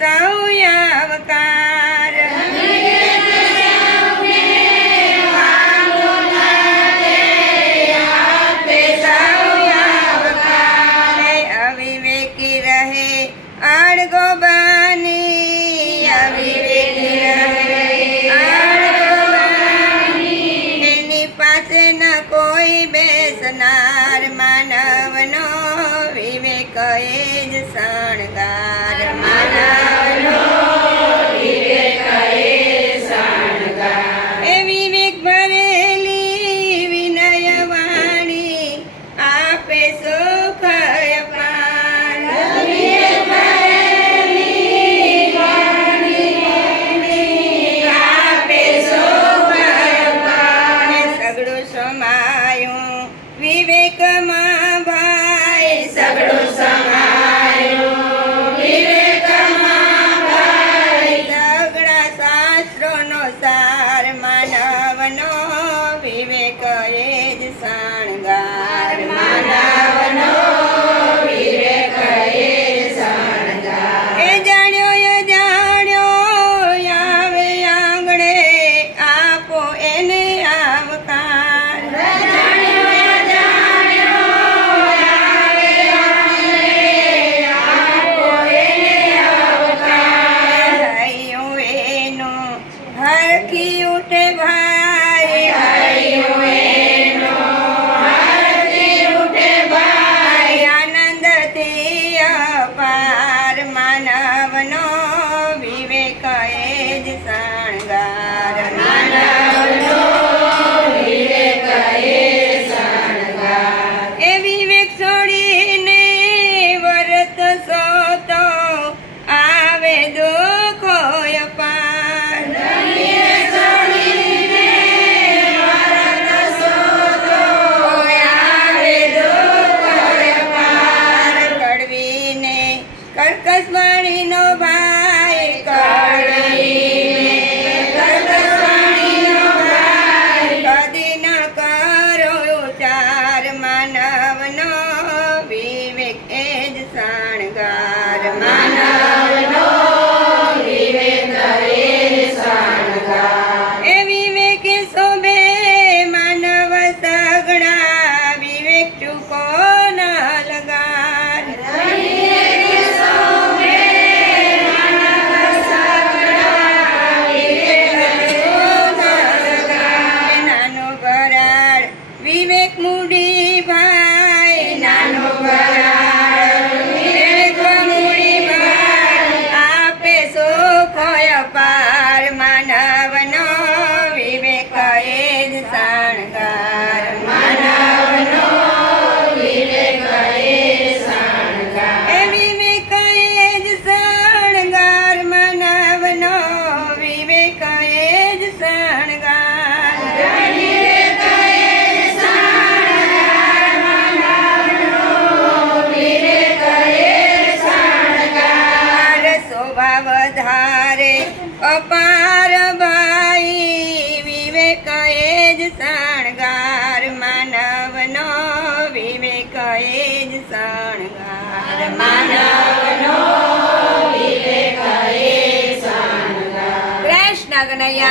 સૌ આવકાર હે અવિવેકી રહે અણગો બની અવિવેકી રહે અણગો બની એની પાસે ન કોઈ બેસનાર માનવનો વિવેક એ જ શણગાર માનવનો શણગાર માનવનો એ શણગાર એ જાણ્યો એ જાણ્યો આવે આંગણે આપો એને આવકાર. હૈયું એનું હરખી ઉઠે ભાઈ. mood અપાર ભાઈ વિવેક એ જ શણગાર માનવનો વિવેક એ જ શણગાર. માનવનો વિવેક એ શણગાર. કૃષ્ણ કનૈયા